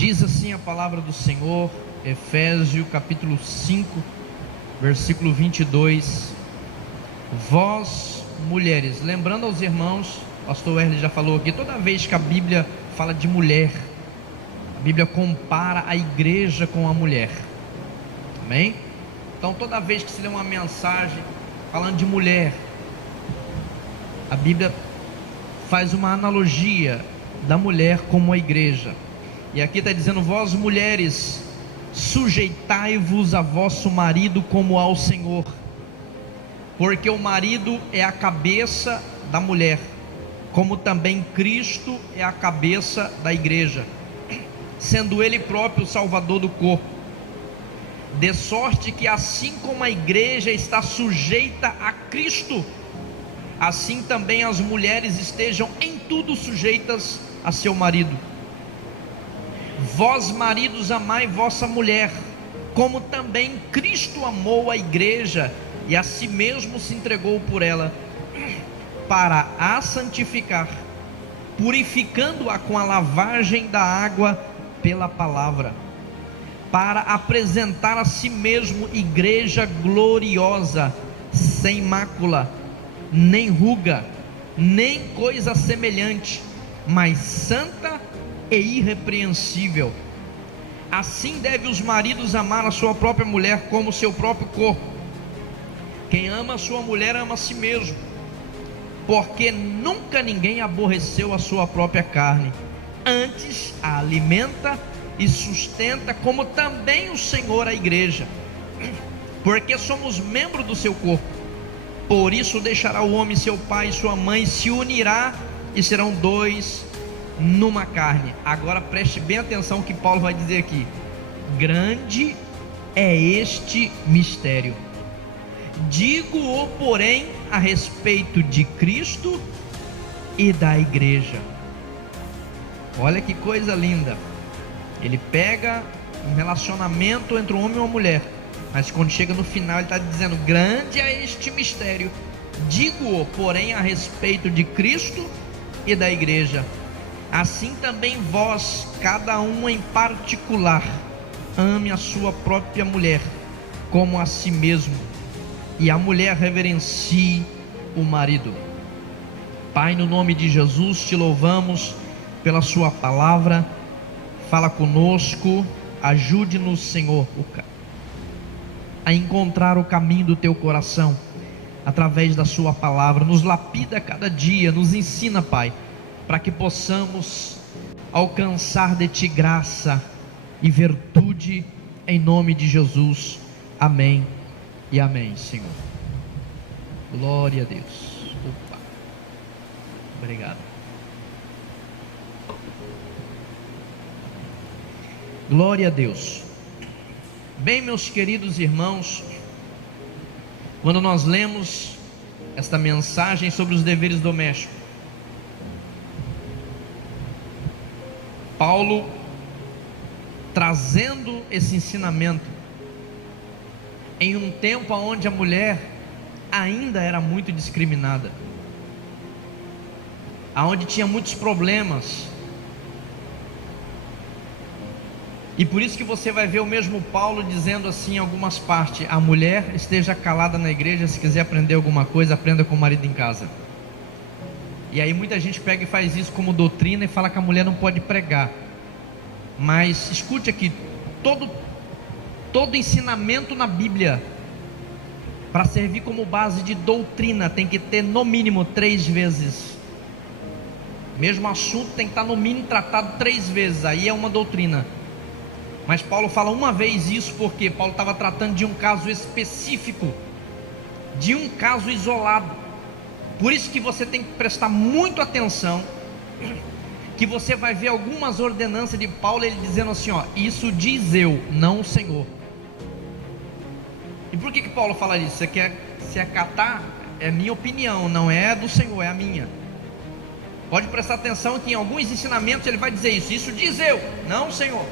Diz assim a palavra do Senhor, Efésios capítulo 5, versículo 22. Vós, mulheres, lembrando aos irmãos, o pastor Wesley já falou aqui, toda vez que a Bíblia fala de mulher, a Bíblia compara a igreja com a mulher, amém? Então toda vez que se lê uma mensagem falando de mulher, a Bíblia faz uma analogia da mulher como a igreja. E aqui está dizendo: vós mulheres, sujeitai-vos a vosso marido como ao Senhor, porque o marido é a cabeça da mulher, como também Cristo é a cabeça da igreja, sendo ele próprio o salvador do corpo. De sorte que assim como a igreja está sujeita a Cristo, assim também as mulheres estejam em tudo sujeitas a seu marido. Vós maridos, amai vossa mulher, como também Cristo amou a igreja e a si mesmo se entregou por ela, para a santificar, purificando-a com a lavagem da água pela palavra, para apresentar a si mesmo igreja gloriosa, sem mácula, nem ruga, nem coisa semelhante, mas santa e irrepreensível. Assim deve os maridos amar a sua própria mulher como seu próprio corpo. Quem ama a sua mulher ama a si mesmo, porque nunca ninguém aborreceu a sua própria carne, antes a alimenta e sustenta, como também o Senhor a igreja, porque somos membros do seu corpo. Por isso deixará o homem seu pai e sua mãe, se unirá e serão dois numa carne. Agora preste bem atenção o que Paulo vai dizer aqui: grande é este mistério, digo-o porém a respeito de Cristo e da igreja. Olha que coisa linda. Ele pega um relacionamento entre um homem e uma mulher, mas quando chega no final ele está dizendo: grande é este mistério, digo-o porém a respeito de Cristo e da igreja. Assim também vós, cada um em particular, ame a sua própria mulher como a si mesmo, e a mulher reverencie o marido. Pai, no nome de Jesus, te louvamos pela sua palavra. Fala conosco, ajude-nos, Senhor, a encontrar o caminho do teu coração através da sua palavra. Nos lapida cada dia, nos ensina, Pai, para que possamos alcançar de ti graça e virtude, em nome de Jesus. Amém e amém, Senhor. Glória a Deus. Opa. Obrigado. Glória a Deus. Bem, meus queridos irmãos, quando nós lemos esta mensagem sobre os deveres domésticos, Paulo trazendo esse ensinamento em um tempo onde a mulher ainda era muito discriminada, aonde tinha muitos problemas. E por isso que você vai ver o mesmo Paulo dizendo assim em algumas partes: a mulher esteja calada na igreja, se quiser aprender alguma coisa, aprenda com o marido em casa. E aí muita gente pega e faz isso como doutrina e fala que a mulher não pode pregar. Mas escute aqui, todo ensinamento na Bíblia, para servir como base de doutrina, tem que ter no mínimo 3 vezes. Mesmo assunto tem que estar no mínimo tratado 3 vezes, aí é uma doutrina. Mas Paulo fala uma vez isso porque Paulo estava tratando de um caso específico, de um caso isolado. Por isso que você tem que prestar muito atenção, que você vai ver algumas ordenanças de Paulo, ele dizendo assim, ó: isso diz eu, não o Senhor. E por que Paulo fala isso? Você quer se acatar? É minha opinião, não é do Senhor, é a minha. Pode prestar atenção que em alguns ensinamentos ele vai dizer isso: isso diz eu, não o Senhor.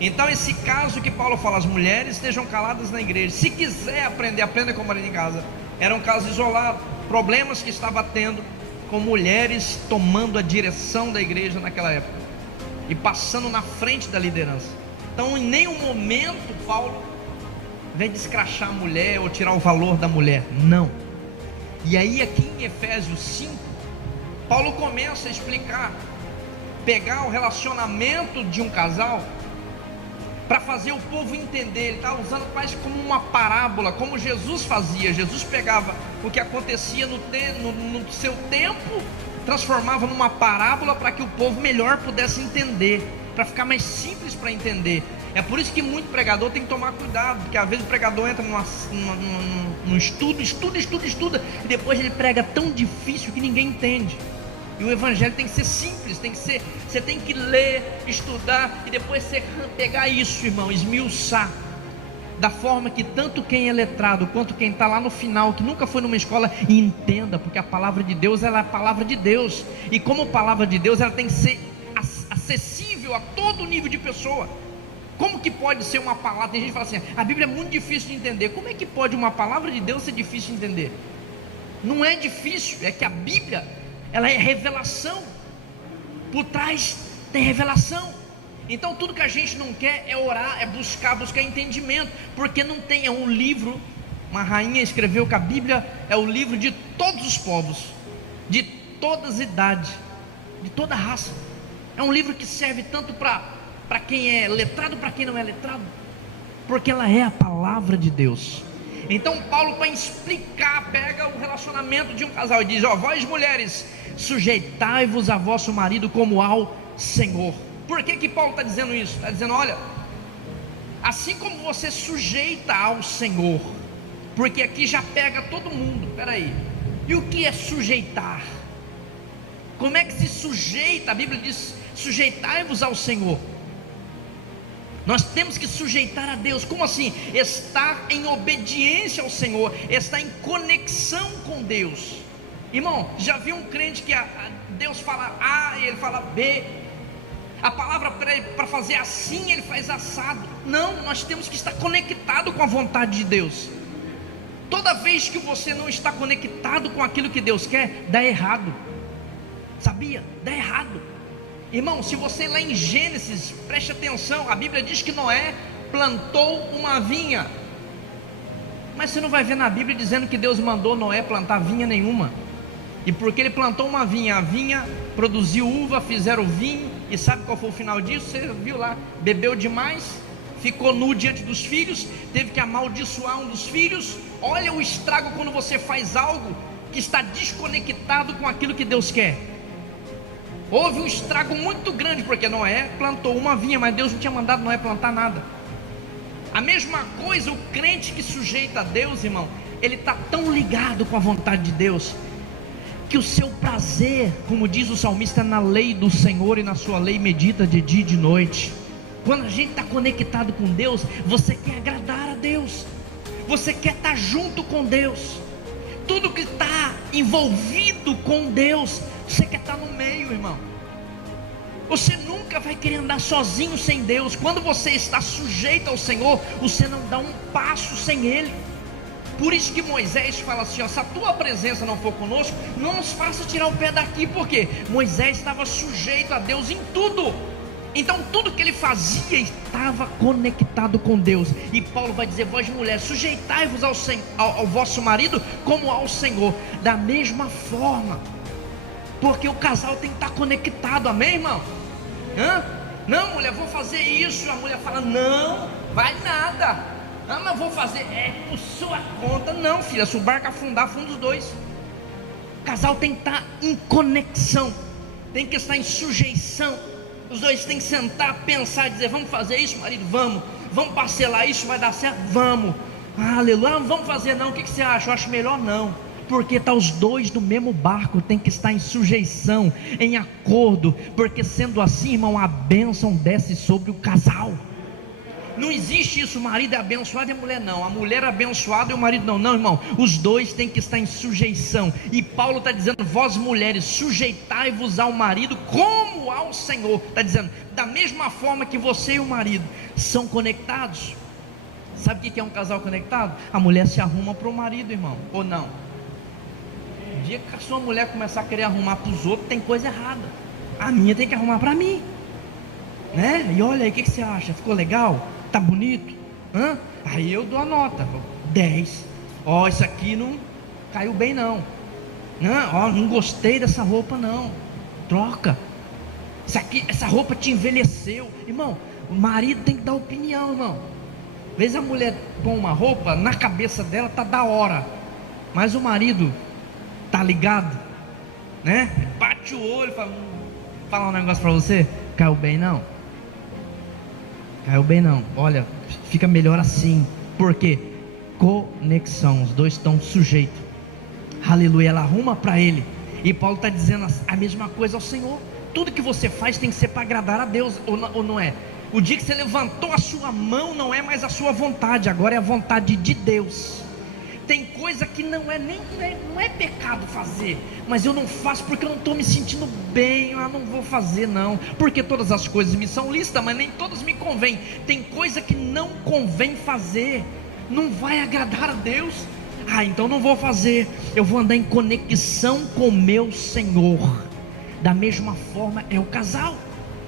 Então esse caso que Paulo fala, as mulheres estejam caladas na igreja, se quiser aprender, aprenda com o marido em casa, era um caso isolado. Problemas que estava tendo com mulheres tomando a direção da igreja naquela época. e passando na frente da liderança. Então, em nenhum momento Paulo vem descrachar a mulher ou tirar o valor da mulher, não. E aí aqui em Efésios 5, Paulo começa a explicar, pegar o relacionamento de um casal, para fazer o povo entender. Ele está usando quase como uma parábola, como Jesus fazia. Jesus pegava o que acontecia no seu tempo, transformava numa parábola para que o povo melhor pudesse entender, para ficar mais simples para entender. É por isso que muito pregador tem que tomar cuidado, porque às vezes o pregador entra num estuda, e depois ele prega tão difícil que ninguém entende. E o evangelho tem que ser simples, você tem que ler, estudar, e depois você pegar isso, irmão, esmiuçar, da forma que tanto quem é letrado, quanto quem está lá no final, que nunca foi numa escola, entenda, porque a palavra de Deus, ela é a palavra de Deus, e como palavra de Deus, ela tem que ser acessível a todo nível de pessoa. Como que pode ser uma palavra? Tem gente que fala assim, a Bíblia é muito difícil de entender. Como é que pode uma palavra de Deus ser difícil de entender? Não é difícil, é que a Bíblia, ela é revelação. Por trás tem revelação. Então tudo que a gente não quer é orar, é buscar entendimento, porque não tem, é um livro. Uma rainha escreveu que a Bíblia é o livro de todos os povos, de todas as idades, de toda raça. É um livro que serve tanto para quem é letrado, para quem não é letrado, porque ela é a palavra de Deus. Então Paulo, para explicar, pega o relacionamento de um casal e diz, vós mulheres, sujeitai-vos a vosso marido como ao Senhor. Por que Paulo está dizendo isso? Está dizendo, olha, assim como você sujeita ao Senhor, porque aqui já pega todo mundo. Peraí, e o que é sujeitar? Como é que se sujeita? A Bíblia diz, sujeitai-vos ao Senhor. Nós temos que sujeitar a Deus. Como assim? Estar em obediência ao Senhor, estar em conexão com Deus. Irmão, já viu um crente que Deus fala A e ele fala B? A palavra para fazer assim, ele faz assado. Não, nós temos que estar conectado com a vontade de Deus. Toda vez que você não está conectado com aquilo que Deus quer, dá errado. Sabia? Dá errado. Irmão, se você lá em Gênesis, preste atenção, a Bíblia diz que Noé plantou uma vinha, mas você não vai ver na Bíblia dizendo que Deus mandou Noé plantar vinha nenhuma. E porque ele plantou uma vinha, a vinha produziu uva, fizeram vinho, e sabe qual foi o final disso? Você viu lá, bebeu demais, ficou nu diante dos filhos, teve que amaldiçoar um dos filhos. Olha o estrago quando você faz algo que está desconectado com aquilo que Deus quer. Houve um estrago muito grande, porque Noé plantou uma vinha, mas Deus não tinha mandado Noé plantar nada. A mesma coisa, o crente que sujeita a Deus, irmão, ele está tão ligado com a vontade de Deus, que o seu prazer, como diz o salmista, é na lei do Senhor, e na sua lei medita de dia e de noite. Quando a gente está conectado com Deus, você quer agradar a Deus, você quer estar junto com Deus. Tudo que está envolvido com Deus, você quer estar no meio, irmão. Você nunca vai querer andar sozinho sem Deus. Quando você está sujeito ao Senhor, você não dá um passo sem Ele. Por isso que Moisés fala assim, se a tua presença não for conosco, não nos faça tirar o pé daqui. Porque Moisés estava sujeito a Deus em tudo. Então tudo que ele fazia estava conectado com Deus. E Paulo vai dizer, vós mulheres, sujeitai-vos ao vosso marido como ao Senhor. Da mesma forma, porque o casal tem que estar conectado, amém, irmão? Não, mulher, vou fazer isso. A mulher fala, não, vai nada. Mas vou fazer, por sua conta. Não, filha, se o barco afundar, afunda os dois. O casal tem que estar em conexão, tem que estar em sujeição. Os dois têm que sentar, pensar, dizer, vamos fazer isso, marido? Vamos parcelar isso, vai dar certo? Vamos. Aleluia, não vamos fazer não, o que você acha? Eu acho melhor não. Porque está os dois no mesmo barco, tem que estar em sujeição, em acordo, porque sendo assim, irmão, a bênção desce sobre o casal. Não existe isso, o marido é abençoado e a mulher não, a mulher é abençoada e o marido não, irmão, os dois têm que estar em sujeição. E Paulo está dizendo, vós mulheres, sujeitai-vos ao marido como ao Senhor. Está dizendo, da mesma forma que você e o marido são conectados. Sabe o que é um casal conectado? A mulher se arruma para o marido, irmão, ou não? O dia que a sua mulher começar a querer arrumar para os outros, tem coisa errada. A minha tem que arrumar para mim. né? E olha aí, o que você acha? Ficou legal? Tá bonito? Hã? Aí eu dou a nota, 10. Ó, isso aqui não caiu bem não. Não, ó, não gostei dessa roupa não. Troca. Isso aqui, essa roupa te envelheceu. Irmão, o marido tem que dar opinião, irmão. Às vezes a mulher põe uma roupa, na cabeça dela tá da hora, mas o marido tá ligado, né? Bate o olho e fala: falar um negócio pra você, caiu bem não? Caiu bem não, olha, fica melhor assim. Por quê? Conexão, os dois estão sujeitos. Aleluia, ela arruma para ele. E Paulo está dizendo a mesma coisa ao Senhor. Tudo que você faz tem que ser para agradar a Deus, ou não é? O dia que você levantou a sua mão, não é mais a sua vontade, agora é a vontade de Deus. Tem coisa que não é pecado fazer, mas eu não faço porque eu não estou me sentindo bem. Não vou fazer não, porque todas as coisas me são lícitas, mas nem todas me convêm. Tem coisa que não convém fazer, não vai agradar a Deus. Então não vou fazer. Eu vou andar em conexão com o meu Senhor. Da mesma forma é o casal.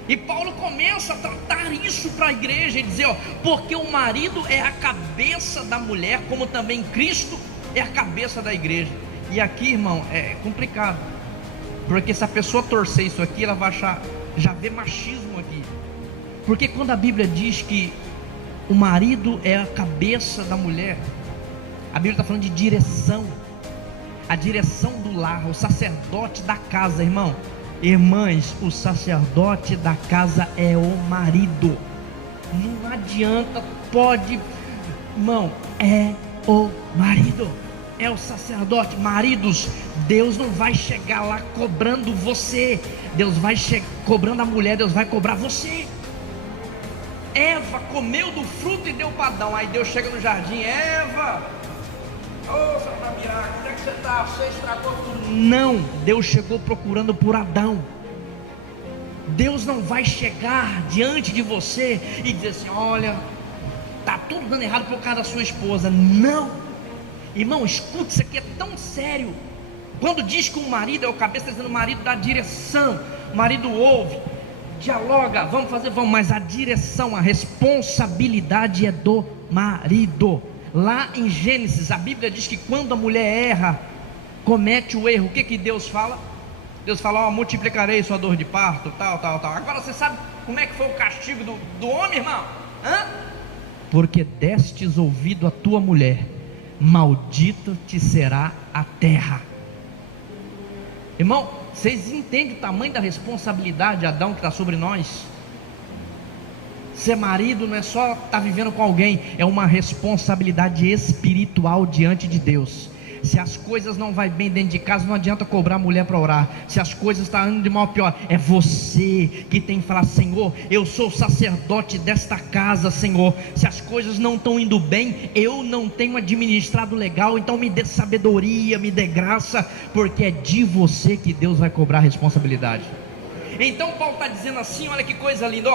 E Paulo começa a tratar isso para a igreja e dizer, porque o marido é a cabeça da mulher, como também Cristo é a cabeça da igreja. E aqui, irmão, é complicado, porque se a pessoa torcer isso aqui, ela vai achar, já vê machismo aqui. Porque quando a Bíblia diz que o marido é a cabeça da mulher, a Bíblia está falando de direção, a direção do lar, o sacerdote da casa, irmão. Irmãs, o sacerdote da casa é o marido. Não adianta, pode, irmão, é o marido, é o sacerdote. Maridos, Deus não vai chegar lá cobrando você, Deus vai cobrando a mulher, Deus vai cobrar você. Eva comeu do fruto e deu para Adão. Aí Deus chega no jardim: Eva, ô Satanás, onde é que você está? Você estragou tudo. Não, Deus chegou procurando por Adão. Deus não vai chegar diante de você e dizer assim: olha, está tudo dando errado por causa da sua esposa. Não, irmão, escute, isso aqui é tão sério. Quando diz que o marido é o cabeça, está dizendo o marido dá direção. O marido ouve, dialoga, vamos fazer, vamos, mas a direção, a responsabilidade é do marido. Lá em Gênesis, a Bíblia diz que quando a mulher erra, comete o erro, o que Deus fala? Deus fala: multiplicarei sua dor de parto, tal. Agora você sabe como é que foi o castigo do homem, irmão? Porque destes ouvido a tua mulher, maldito te será a terra. Irmão, vocês entendem o tamanho da responsabilidade de Adão que está sobre nós? Ser marido não é só estar vivendo com alguém, é uma responsabilidade espiritual diante de Deus. Se as coisas não vai bem dentro de casa, não adianta cobrar a mulher para orar. Se as coisas estão indo de mal a pior, é você que tem que falar: Senhor, eu sou o sacerdote desta casa, Senhor. Se as coisas não estão indo bem, eu não tenho administrado legal, então me dê sabedoria, me dê graça, porque é de você que Deus vai cobrar a responsabilidade. Então Paulo está dizendo assim, olha que coisa linda,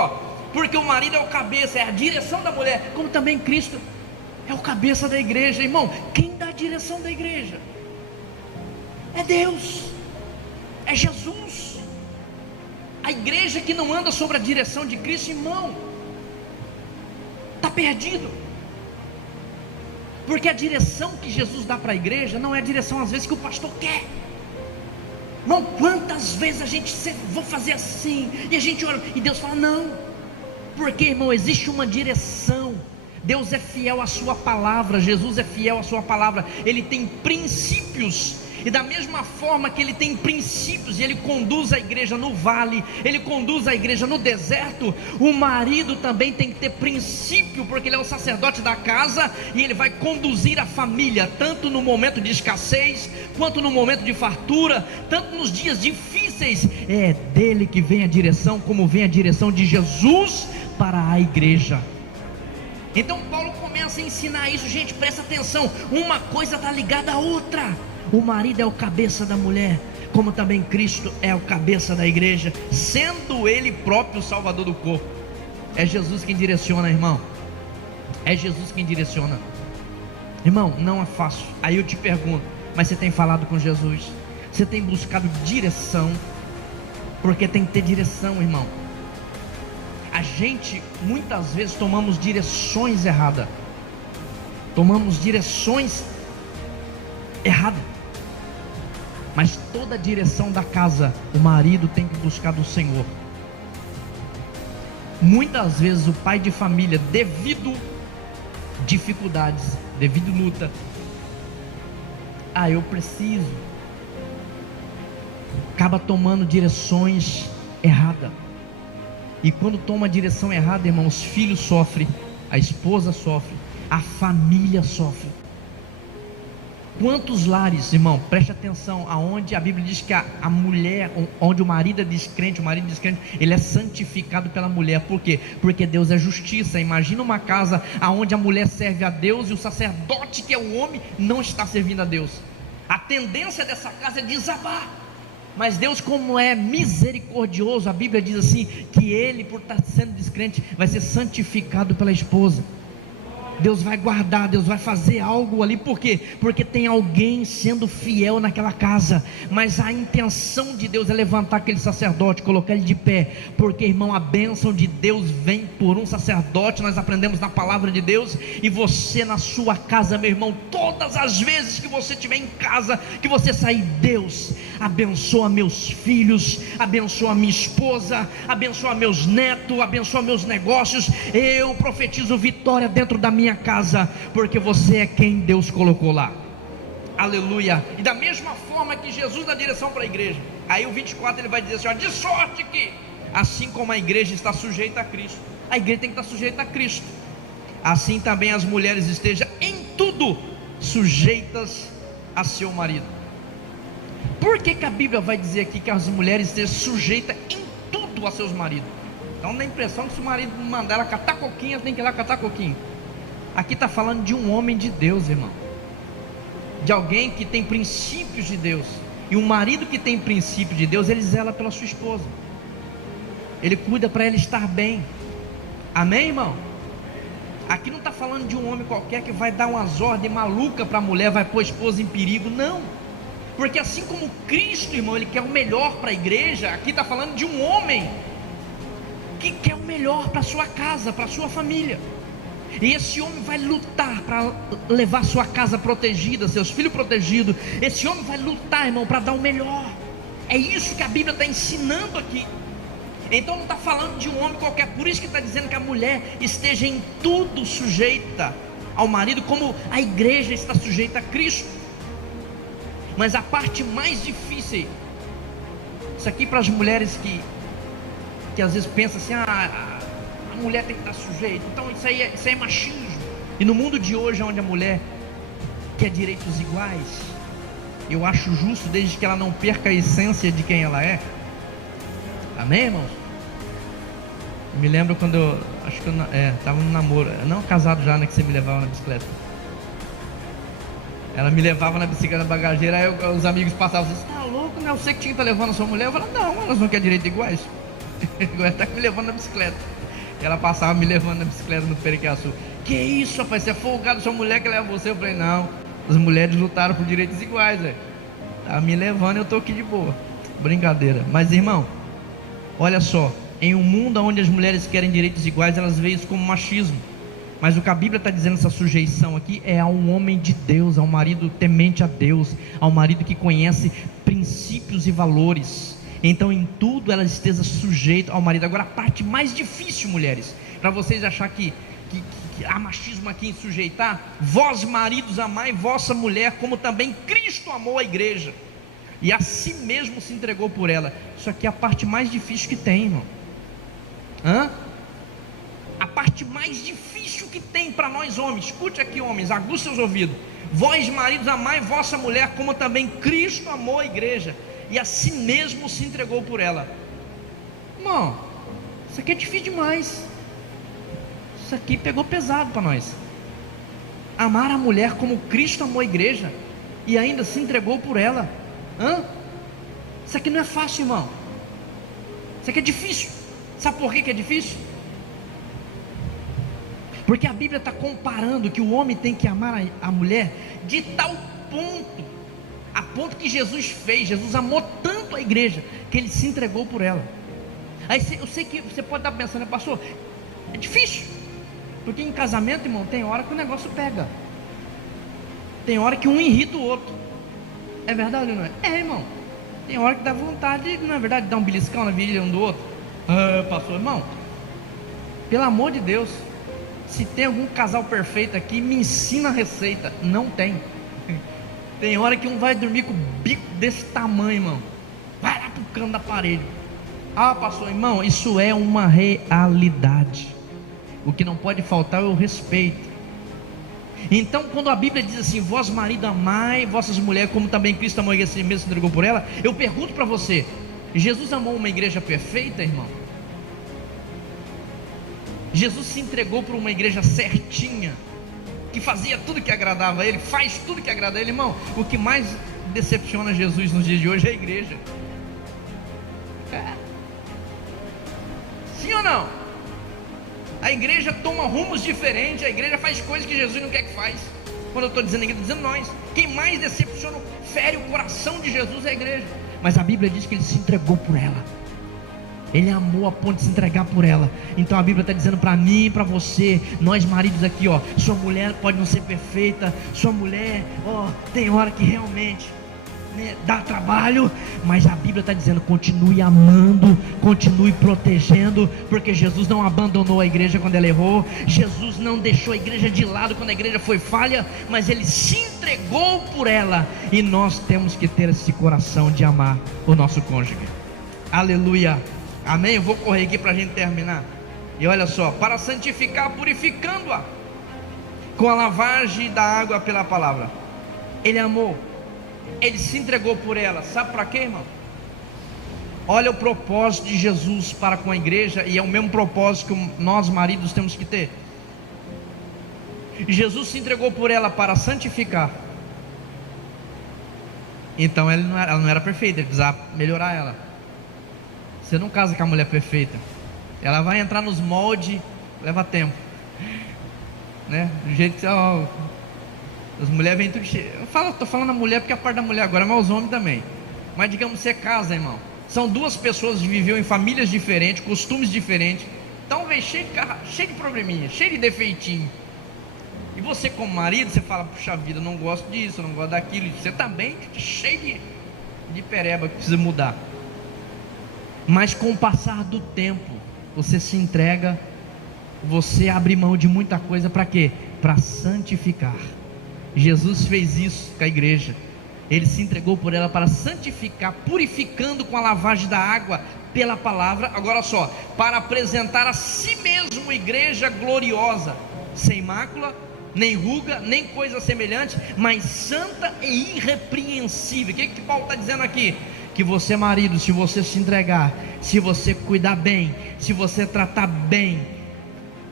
porque o marido é o cabeça, é a direção da mulher, como também Cristo é o cabeça da igreja. Irmão, quem dá a direção da igreja? É Deus, é Jesus. A igreja que não anda sobre a direção de Cristo, irmão, está perdido. Porque a direção que Jesus dá para a igreja não é a direção às vezes que o pastor quer. Irmão, quantas vezes a gente vou fazer assim, e a gente olha, e Deus fala não. Porque, irmão, existe uma direção. Deus é fiel à sua palavra, Jesus é fiel à sua palavra. Ele tem princípios, e da mesma forma que ele tem princípios, e ele conduz a igreja no vale, ele conduz a igreja no deserto, o marido também tem que ter princípio, porque ele é o sacerdote da casa, e ele vai conduzir a família, tanto no momento de escassez, quanto no momento de fartura, tanto nos dias difíceis. É dele que vem a direção, como vem a direção de Jesus para a igreja. Então Paulo começa a ensinar isso. Gente, presta atenção, uma coisa está ligada à outra. O marido é o cabeça da mulher, como também Cristo é o cabeça da igreja, sendo ele próprio o salvador do corpo. É Jesus quem direciona, irmão. É Jesus quem direciona. Irmão, não é fácil. Aí eu te pergunto, mas você tem falado com Jesus? Você tem buscado direção? Porque tem que ter direção, irmão. A gente muitas vezes tomamos direções erradas. Tomamos direções erradas. Mas toda a direção da casa, o marido tem que buscar do Senhor. Muitas vezes o pai de família, devido dificuldades, devido luta, eu preciso, acaba tomando direções erradas. E quando toma a direção errada, irmão, os filhos sofrem, a esposa sofre, a família sofre. Quantos lares, irmão, preste atenção, aonde a Bíblia diz que a mulher, onde o marido é descrente, ele é santificado pela mulher. Por quê? Porque Deus é justiça. Imagina uma casa aonde a mulher serve a Deus e o sacerdote, que é o homem, não está servindo a Deus. A tendência dessa casa é desabar. Mas Deus, como é misericordioso, a Bíblia diz assim, que ele, por estar sendo descrente, vai ser santificado pela esposa. Deus vai guardar, Deus vai fazer algo ali. Por quê? Porque tem alguém sendo fiel naquela casa. Mas a intenção de Deus é levantar aquele sacerdote, colocar ele de pé. Porque, irmão, a bênção de Deus vem por um sacerdote. Nós aprendemos na palavra de Deus. E você na sua casa, meu irmão, todas as vezes que você estiver em casa, que você sair, Deus abençoa meus filhos, abençoa minha esposa, abençoa meus netos, abençoa meus negócios. Eu profetizo vitória dentro da minha casa, porque você é quem Deus colocou lá. Aleluia. E da mesma forma que Jesus dá direção para a igreja, aí o 24 ele vai dizer assim, de sorte que assim como a igreja está sujeita a Cristo, a igreja tem que estar sujeita a Cristo, assim também as mulheres estejam em tudo sujeitas a seu marido. Por que a Bíblia vai dizer aqui que as mulheres estejam sujeitas em tudo a seus maridos? Então dá a impressão que se o marido mandar ela catar coquinha, tem que ir lá catar coquinha. Aqui está falando de um homem de Deus, irmão, de alguém que tem princípios de Deus. E um marido que tem princípio de Deus, ele zela pela sua esposa, ele cuida para ela estar bem. Amém, irmão? Aqui não está falando de um homem qualquer que vai dar umas ordens malucas para a mulher, vai pôr a esposa em perigo. Não, porque assim como Cristo, irmão, ele quer o melhor para a igreja. Aqui está falando de um homem que quer o melhor para a sua casa, para a sua família. E esse homem vai lutar para levar sua casa protegida, seus filhos protegidos. Esse homem vai lutar, irmão, para dar o melhor. É isso que a Bíblia está ensinando aqui. Então não está falando de um homem qualquer. Por isso que está dizendo que a mulher esteja em tudo sujeita ao marido, como a igreja está sujeita a Cristo. Mas a parte mais difícil, isso aqui para as mulheres que às vezes pensam assim, a mulher tem que estar sujeita, então isso aí é machismo. E no mundo de hoje, onde a mulher quer direitos iguais, eu acho justo, desde que ela não perca a essência de quem ela é. Amém, irmãos? Eu me lembro quando eu acho que eu estava no namoro, não casado já, né, que você me levava na bicicleta. Ela me levava na bicicleta bagageira, aí os amigos passavam assim, tá louco, não é você que tinha que estar levando a sua mulher? Eu falava, não, elas não querem direitos iguais. Agora está me levando na bicicleta. Ela passava me levando na bicicleta no Periquiaçu. Que isso, rapaz, você é folgado, sua mulher que leva você. Eu falei, não, as mulheres lutaram por direitos iguais, velho. Tá me levando, eu estou aqui de boa. Brincadeira. Mas, irmão, olha só, em um mundo onde as mulheres querem direitos iguais, elas veem isso como machismo. Mas o que a Bíblia está dizendo, essa sujeição aqui, é a um homem de Deus, a um marido temente a Deus, a um marido que conhece princípios e valores. Então em tudo ela esteja sujeita ao marido. Agora a parte mais difícil, mulheres, para vocês achar que há machismo aqui em sujeitar: vós maridos amai vossa mulher, como também Cristo amou a igreja, e a si mesmo se entregou por ela. Isso aqui é a parte mais difícil que tem, irmão. A parte mais difícil que tem para nós homens. Escute aqui, homens, aguça seus ouvidos. Vós maridos amai vossa mulher, como também Cristo amou a igreja, e a si mesmo se entregou por ela. Irmão, isso aqui é difícil demais. Isso aqui pegou pesado para nós. Amar a mulher como Cristo amou a igreja e ainda se entregou por ela. Isso aqui não é fácil, irmão. Isso aqui é difícil. Sabe por que é difícil? Porque a Bíblia está comparando que o homem tem que amar a mulher de tal ponto, a ponto que Jesus fez. Jesus amou tanto a igreja que ele se entregou por ela. Aí eu sei que você pode estar pensando, pastor, é difícil, porque em casamento, irmão, tem hora que o negócio pega, tem hora que um irrita o outro. É verdade ou não é? É, irmão. Tem hora que dá vontade, não é verdade, de dar um beliscão na virilha um do outro. Pastor, irmão, pelo amor de Deus, se tem algum casal perfeito aqui, me ensina a receita. Não tem. Tem hora que um vai dormir com o bico desse tamanho, irmão, vai lá pro canto da parede. Pastor, irmão, isso é uma realidade. O que não pode faltar é o respeito. Então, quando a Bíblia diz assim: vós marido amai vossas mulheres como também Cristo amou a igreja, mesmo se entregou por ela, eu pergunto para você: Jesus amou uma igreja perfeita, irmão? Jesus se entregou por uma igreja certinha, que fazia tudo que agradava a Ele, faz tudo que agrada a Ele, irmão? O que mais decepciona Jesus nos dias de hoje é a igreja. Sim ou não? A igreja toma rumos diferentes, a igreja faz coisas que Jesus não quer que faz. Quando eu estou dizendo a igreja, estou dizendo nós. Quem mais decepciona, fere o coração de Jesus é a igreja. Mas a Bíblia diz que Ele se entregou por ela. Ele amou a ponto de se entregar por ela. Então a Bíblia está dizendo para mim e para você, nós maridos aqui, sua mulher pode não ser perfeita, sua mulher, tem hora que realmente dá trabalho, mas a Bíblia está dizendo: continue amando, continue protegendo, porque Jesus não abandonou a igreja quando ela errou, Jesus não deixou a igreja de lado quando a igreja foi falha, mas Ele se entregou por ela, e nós temos que ter esse coração de amar o nosso cônjuge. Aleluia, amém? Eu vou correr aqui para a gente terminar, e olha só: para santificar, purificando-a com a lavagem da água pela palavra. Ele amou, Ele se entregou por ela, sabe para quê, irmão? Olha o propósito de Jesus para com a igreja, e é o mesmo propósito que nós maridos temos que ter. Jesus se entregou por ela para santificar. Então ela não era perfeita, ele precisava melhorar ela. Você não casa com a mulher perfeita, ela vai entrar nos moldes, leva tempo, né? Do jeito que as mulheres vêm tudo cheio. Estou falando a mulher porque é a parte da mulher agora, mas os homens também. Mas digamos, você casa, irmão, são duas pessoas que viviam em famílias diferentes, costumes diferentes, talvez cheio de probleminha, cheio de defeitinho. E você como marido, você fala: puxa vida, eu não gosto disso, eu não gosto daquilo. Você também cheio de pereba que precisa mudar. Mas com o passar do tempo, você se entrega, você abre mão de muita coisa. Para quê? Para santificar. Jesus fez isso com a igreja. Ele se entregou por ela para santificar, purificando com a lavagem da água pela palavra. Agora só, para apresentar a si mesmo igreja gloriosa, sem mácula, nem ruga, nem coisa semelhante, mas santa e irrepreensível. O que Paulo está dizendo aqui? Que você, marido, se você se entregar, se você cuidar bem, se você tratar bem,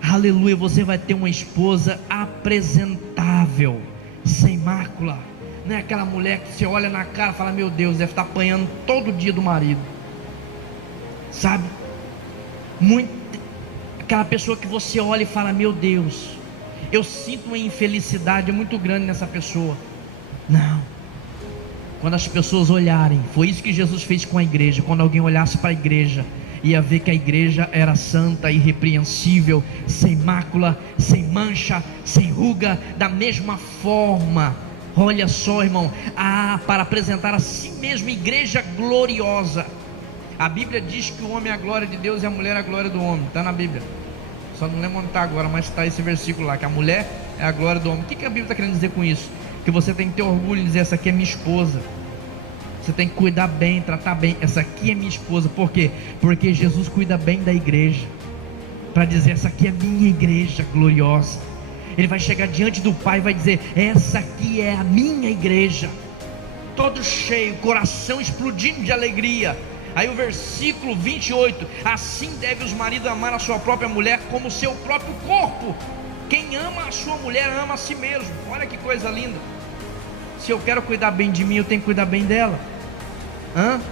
aleluia, você vai ter uma esposa apresentável, sem mácula. Não é aquela mulher que você olha na cara e fala: meu Deus, deve estar apanhando todo dia do marido, sabe? Aquela pessoa que você olha e fala: meu Deus, eu sinto uma infelicidade muito grande nessa pessoa. Não. Quando as pessoas olharem, foi isso que Jesus fez com a igreja. Quando alguém olhasse para a igreja, ia ver que a igreja era santa, irrepreensível, sem mácula, sem mancha, sem ruga. Da mesma forma, olha só, irmão, para apresentar a si mesmo igreja gloriosa. A Bíblia diz que o homem é a glória de Deus e a mulher é a glória do homem. Está na Bíblia, só não lembro onde está agora, mas está esse versículo lá, que a mulher é a glória do homem. O que a Bíblia está querendo dizer com isso? Que você tem que ter orgulho de dizer: essa aqui é minha esposa. Você tem que cuidar bem, tratar bem. Essa aqui é minha esposa. Por quê? Porque Jesus cuida bem da igreja, para dizer: essa aqui é minha igreja gloriosa. Ele vai chegar diante do Pai e vai dizer: essa aqui é a minha igreja. Todo cheio, coração explodindo de alegria. Aí o versículo 28: assim deve os maridos amar a sua própria mulher como o seu próprio corpo. Quem ama a sua mulher ama a si mesmo. Olha que coisa linda. Se eu quero cuidar bem de mim, eu tenho que cuidar bem dela.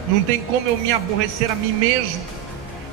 Não tem como eu me aborrecer a mim mesmo,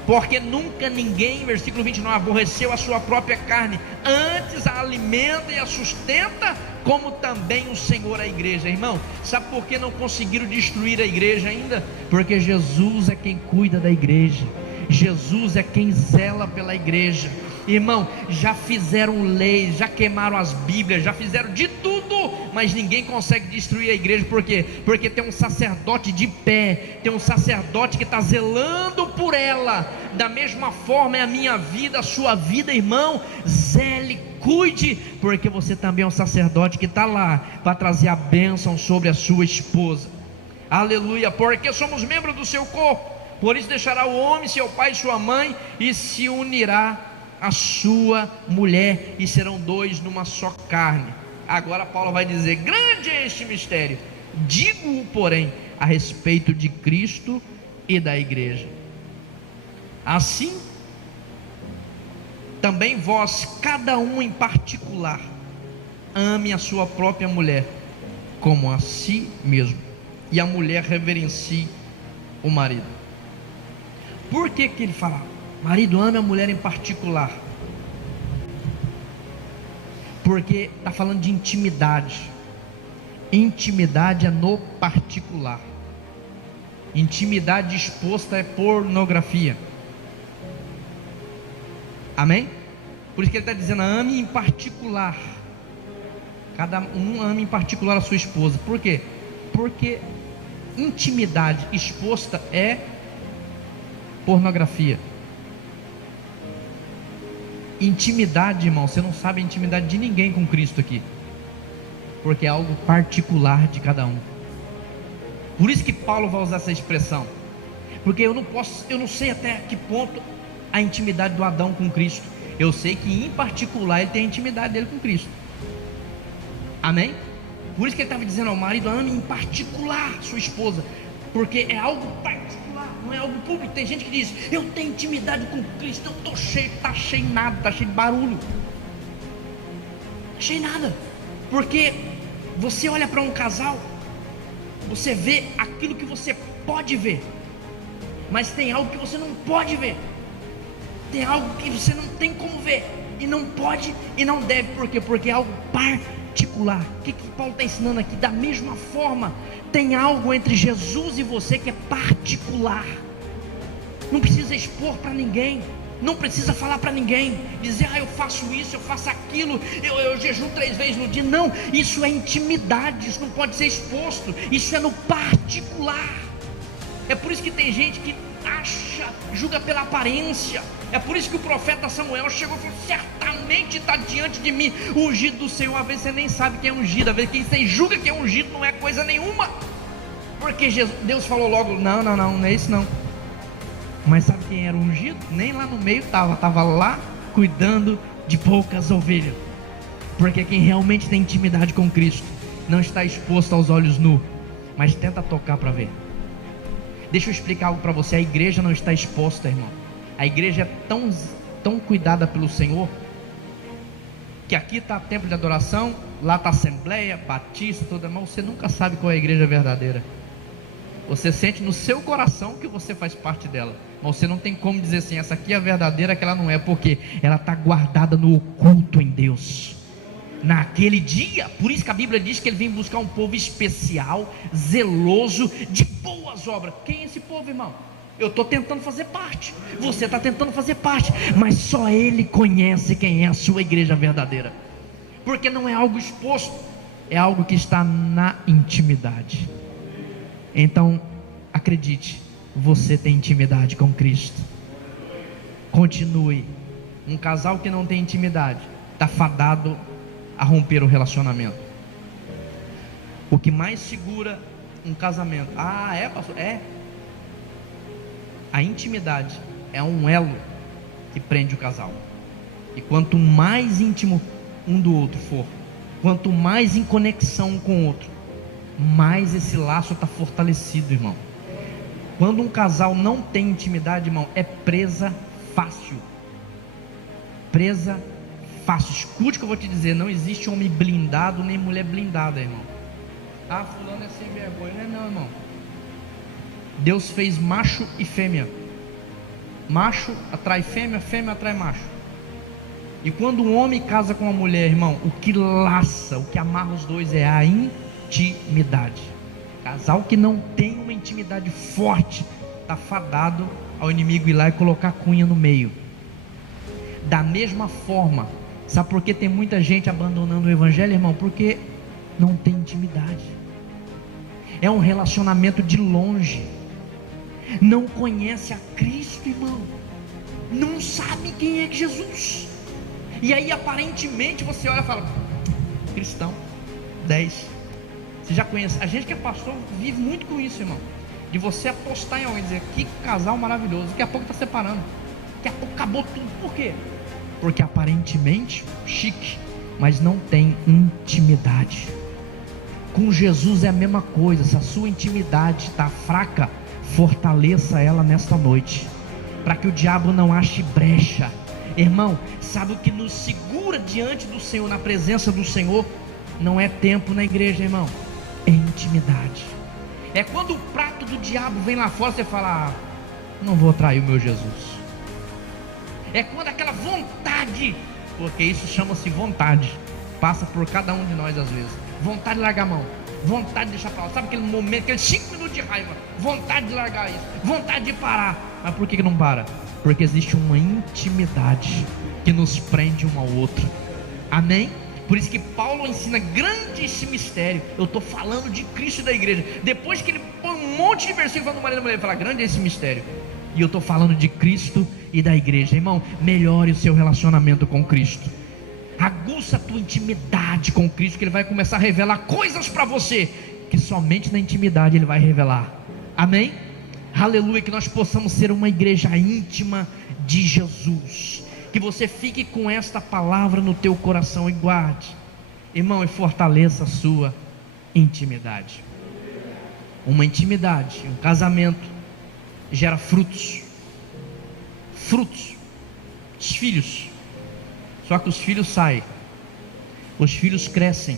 porque nunca ninguém, versículo 29, aborreceu a sua própria carne, antes a alimenta e a sustenta, como também o Senhor a igreja. Irmão, sabe por que não conseguiram destruir a igreja ainda? Porque Jesus é quem cuida da igreja. Jesus é quem zela pela igreja. Irmão, já fizeram leis, já queimaram as Bíblias, já fizeram de tudo, mas ninguém consegue destruir a igreja. Por quê? Porque tem um sacerdote de pé, tem um sacerdote que está zelando por ela. Da mesma forma é a minha vida, a sua vida, irmão. Zele, cuide, porque você também é um sacerdote que está lá para trazer a bênção sobre a sua esposa. Aleluia, porque somos membros do seu corpo. Por isso deixará o homem, seu pai e sua mãe, e se unirá a sua mulher, e serão dois numa só carne. Agora Paulo vai dizer: grande é este mistério, digo-o porém a respeito de Cristo e da igreja. Assim também vós, cada um em particular, ame a sua própria mulher como a si mesmo, e a mulher reverencie o marido. Por que ele fala: marido, ame a mulher em particular? Porque está falando de intimidade. Intimidade é no particular. Intimidade exposta é pornografia. Amém? Por isso que ele está dizendo: ame em particular. Cada um ame em particular a sua esposa. Por quê? Porque intimidade exposta é pornografia. Intimidade, irmão, você não sabe a intimidade de ninguém com Cristo aqui, porque é algo particular de cada um. Por isso que Paulo vai usar essa expressão, porque eu não sei até que ponto a intimidade do Adão com Cristo. Eu sei que em particular ele tem a intimidade dele com Cristo. Amém? Por isso que ele estava dizendo ao marido: ame em particular sua esposa, porque é algo particular, não é algo público. Tem gente que diz: eu tenho intimidade com Cristo, eu estou cheio, está cheio de nada, está cheio de barulho, não cheio de nada. Porque você olha para um casal, você vê aquilo que você pode ver, mas tem algo que você não pode ver. Tem algo que você não tem como ver, e não pode e não deve. Por quê? Porque é algo particular. O que Paulo está ensinando aqui? Da mesma forma, tem algo entre Jesus e você que é particular. Não precisa expor para ninguém, não precisa falar para ninguém, dizer: eu faço isso, eu faço aquilo, eu jejuo 3 vezes no dia. Não, isso é intimidade, isso não pode ser exposto, isso é no particular. É por isso que tem gente que julga pela aparência. É por isso que o profeta Samuel chegou e falou: certamente está diante de mim o ungido do Senhor. Às vezes você nem sabe quem é ungido, às vezes quem você julga que é ungido não é coisa nenhuma, porque Deus falou logo: não é isso não. Mas sabe quem era ungido? Nem lá no meio estava lá cuidando de poucas ovelhas. Porque quem realmente tem intimidade com Cristo não está exposto aos olhos nus, mas tenta tocar para ver. Deixa eu explicar algo para você: a igreja não está exposta, irmão. A igreja é tão cuidada pelo Senhor, que aqui está templo de adoração, lá está assembleia, batista, toda, mas você nunca sabe qual é a igreja verdadeira. Você sente no seu coração que você faz parte dela, mas você não tem como dizer assim: essa aqui é a verdadeira, aquela não é, porque ela está guardada no oculto em Deus. Naquele dia, por isso que a Bíblia diz que ele vem buscar um povo especial, zeloso, de boas obras. Quem é esse povo, irmão? Eu estou tentando fazer parte, você está tentando fazer parte, mas só Ele conhece quem é a sua igreja verdadeira, porque não é algo exposto, é algo que está na intimidade. Então, acredite, você tem intimidade com Cristo. Continue. Um casal que não tem intimidade está fadado a romper o relacionamento. O que mais segura um casamento? Pastor? A intimidade é um elo que prende o casal. E quanto mais íntimo um do outro for, quanto mais em conexão um com o outro, mais esse laço está fortalecido, irmão. Quando um casal não tem intimidade, irmão, é presa fácil. Presa fácil. Escute o que eu vou te dizer: não existe homem blindado nem mulher blindada, irmão. Fulano é sem vergonha. Não, irmão. Deus fez macho e fêmea. Macho atrai fêmea, fêmea atrai macho. E quando um homem casa com uma mulher, irmão, o que laça, o que amarra os dois é a intimidade. Casal que não tem uma intimidade forte está fadado ao inimigo ir lá e colocar a cunha no meio. Da mesma forma, sabe por que tem muita gente abandonando o evangelho, irmão? Porque não tem intimidade. É um relacionamento de longe. Não conhece a Cristo, irmão. Não sabe quem é Jesus. E aí aparentemente você olha e fala: cristão, 10. Você já conhece. A gente que é pastor vive muito com isso, irmão. De você apostar em alguém, dizer: que casal maravilhoso. Daqui a pouco está separando. Daqui a pouco acabou tudo. Por quê? Porque aparentemente chique, mas não tem intimidade. Com Jesus é a mesma coisa. Se a sua intimidade está fraca, fortaleça ela nesta noite, para que o diabo não ache brecha. Irmão, sabe o que nos segura diante do Senhor, na presença do Senhor? Não é tempo na igreja, irmão, é intimidade. É quando o prato do diabo vem lá fora, você fala: ah, não vou trair o meu Jesus. É quando aquela vontade, porque isso chama-se vontade, passa por cada um de nós às vezes. Vontade de largar a mão, vontade de deixar para lá. Sabe aquele momento, aqueles 5 minutos de raiva, vontade de largar isso, vontade de parar. Mas por que não para? Porque existe uma intimidade que nos prende um ao outro. Amém? Por isso que Paulo ensina grande esse mistério. Eu estou falando de Cristo e da igreja. Depois que ele põe um monte de versículos falando do marido e da mulher, ele fala: grande é esse mistério. E eu estou falando de Cristo e da igreja. Irmão, melhore o seu relacionamento com Cristo. Aguça a tua intimidade com Cristo, que Ele vai começar a revelar coisas para você que somente na intimidade Ele vai revelar. Amém? Aleluia, que nós possamos ser uma igreja íntima de Jesus. Que você fique com esta palavra no teu coração e guarde, irmão, e fortaleça a sua intimidade. Uma intimidade, um casamento gera frutos. Frutos, os filhos. Só que os filhos saem, os filhos crescem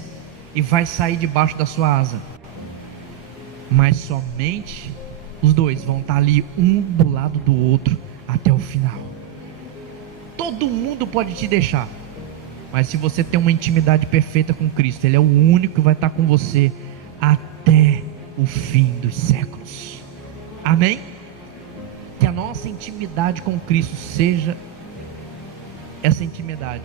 e vai sair debaixo da sua asa, mas somente os dois vão estar ali, um do lado do outro, até o final. Todo mundo pode te deixar, mas se você tem uma intimidade perfeita com Cristo, Ele é o único que vai estar com você até o fim dos séculos. Amém? Que a nossa intimidade com Cristo seja essa intimidade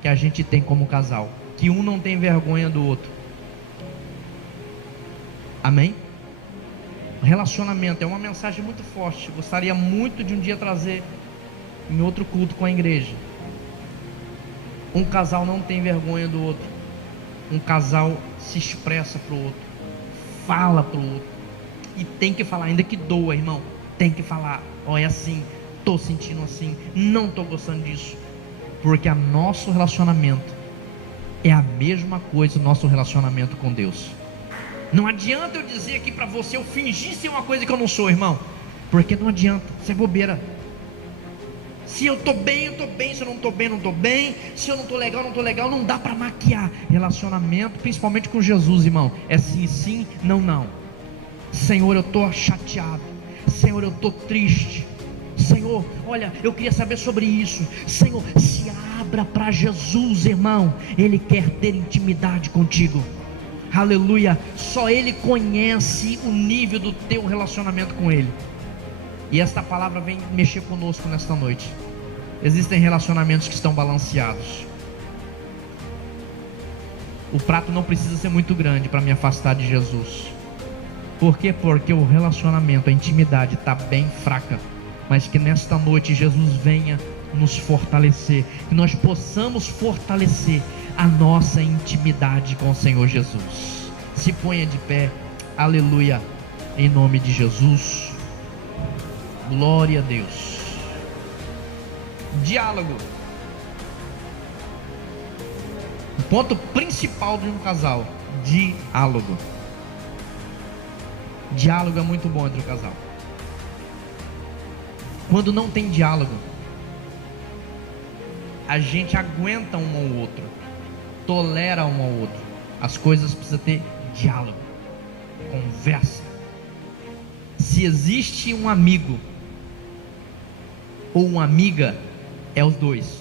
que a gente tem como casal, que um não tem vergonha do outro. Amém? Relacionamento é uma mensagem muito forte. Gostaria muito de um dia trazer em outro culto com a igreja. Um casal não tem vergonha do outro. Um casal se expressa para o outro, fala para o outro, e tem que falar, ainda que doa, irmão. Tem que falar: ó, é assim, estou sentindo assim, não estou gostando disso. Porque o nosso relacionamento é a mesma coisa do nosso relacionamento com Deus. Não adianta eu dizer aqui para você, eu fingir ser uma coisa que eu não sou, irmão. Porque não adianta, isso é bobeira. Se eu estou bem, eu estou bem. Se eu não estou bem, não estou bem. Se eu não estou legal, não estou legal. Não dá para maquiar. Relacionamento, principalmente com Jesus, irmão, é sim, sim, não, não. Senhor, eu estou chateado. Senhor, eu estou triste. Senhor, olha, eu queria saber sobre isso. Senhor, se abra para Jesus, irmão. Ele quer ter intimidade contigo. Aleluia. Só Ele conhece o nível do teu relacionamento com Ele. E esta palavra vem mexer conosco nesta noite. Existem relacionamentos que estão balanceados. O prato não precisa ser muito grande para me afastar de Jesus. Por quê? Porque o relacionamento, a intimidade está bem fraca. Mas que nesta noite Jesus venha nos fortalecer, que nós possamos fortalecer a nossa intimidade com o Senhor Jesus. Se ponha de pé, aleluia, em nome de Jesus. Glória a Deus. Diálogo. O ponto principal de um casal: diálogo. Diálogo é muito bom entre o casal. Quando não tem diálogo, a gente aguenta um ao outro, tolera um ao outro. As coisas precisam ter diálogo, conversa. Se existe um amigo ou uma amiga, é os dois.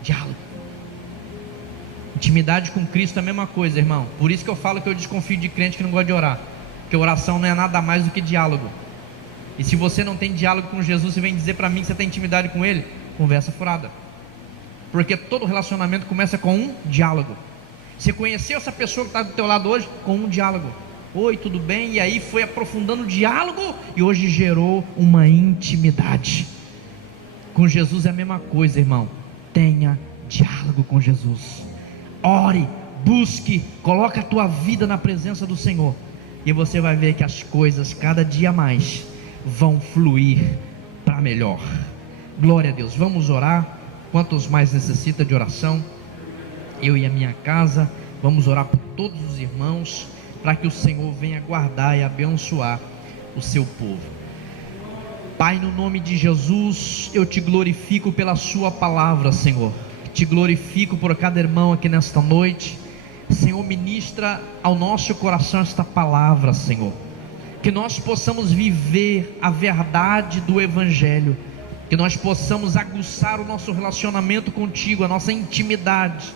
Diálogo. Intimidade com Cristo é a mesma coisa, irmão. Por isso que eu falo que eu desconfio de crente que não gosta de orar, porque oração não é nada mais do que diálogo. E se você não tem diálogo com Jesus e vem dizer para mim que você tem intimidade com Ele, conversa furada. Porque todo relacionamento começa com um diálogo. Você conheceu essa pessoa que está do teu lado hoje com um diálogo. Oi, tudo bem? E aí foi aprofundando o diálogo e hoje gerou uma intimidade. Com Jesus é a mesma coisa, irmão. Tenha diálogo com Jesus. Ore, busque, coloque a tua vida na presença do Senhor. E você vai ver que as coisas cada dia mais vão fluir para melhor. Glória a Deus. Vamos orar. Quantos mais necessita de oração? Eu e a minha casa vamos orar por todos os irmãos, para que o Senhor venha guardar e abençoar o seu povo. Pai, no nome de Jesus, eu te glorifico pela sua palavra, Senhor. Te glorifico por cada irmão aqui nesta noite. Senhor, ministra ao nosso coração esta palavra, Senhor. Que nós possamos viver a verdade do Evangelho. Que nós possamos aguçar o nosso relacionamento contigo, a nossa intimidade,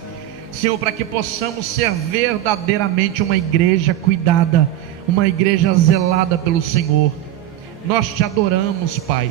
Senhor, para que possamos ser verdadeiramente uma igreja cuidada, uma igreja zelada pelo Senhor. Nós te adoramos, Pai,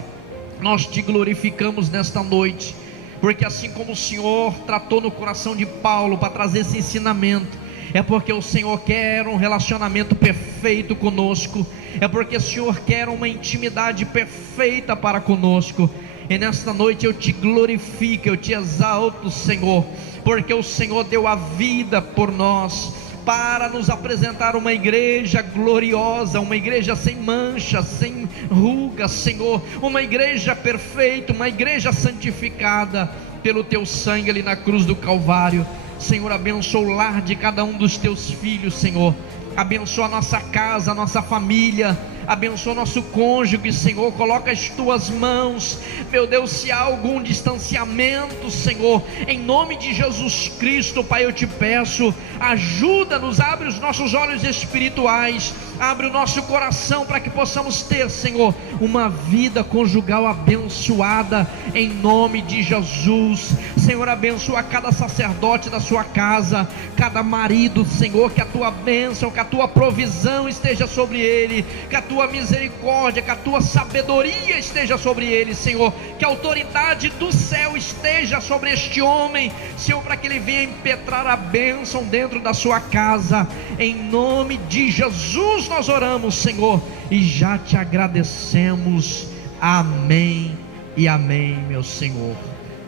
nós te glorificamos nesta noite, porque assim como o Senhor tratou no coração de Paulo para trazer esse ensinamento, é porque o Senhor quer um relacionamento perfeito conosco, é porque o Senhor quer uma intimidade perfeita para conosco. E nesta noite eu te glorifico, eu te exalto, Senhor, porque o Senhor deu a vida por nós, para nos apresentar uma igreja gloriosa, uma igreja sem mancha, sem ruga, Senhor, uma igreja perfeita, uma igreja santificada pelo teu sangue ali na cruz do Calvário. Senhor, abençoa o lar de cada um dos teus filhos, Senhor. Abençoa a nossa casa, a nossa família, abençoa nosso cônjuge, Senhor. Coloca as tuas mãos, meu Deus, se há algum distanciamento, Senhor, em nome de Jesus Cristo, Pai, eu te peço, ajuda-nos, abre os nossos olhos espirituais, abre o nosso coração para que possamos ter, Senhor, uma vida conjugal abençoada, em nome de Jesus. Senhor, abençoa cada sacerdote da sua casa, cada marido, Senhor, que a tua bênção, que a tua provisão esteja sobre ele, que a tua misericórdia, que a tua sabedoria esteja sobre ele, Senhor, que a autoridade do céu esteja sobre este homem, Senhor, para que ele venha impetrar a bênção dentro da sua casa. Em nome de Jesus nós oramos, Senhor, e já te agradecemos. Amém e amém, meu Senhor.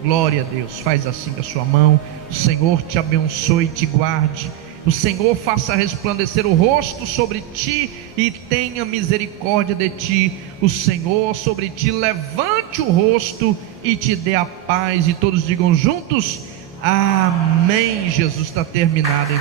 Glória a Deus. Faz assim com a sua mão. O Senhor te abençoe e te guarde. O Senhor faça resplandecer o rosto sobre ti e tenha misericórdia de ti. O Senhor sobre ti levante o rosto e te dê a paz. E todos digam juntos: amém. Jesus está terminado.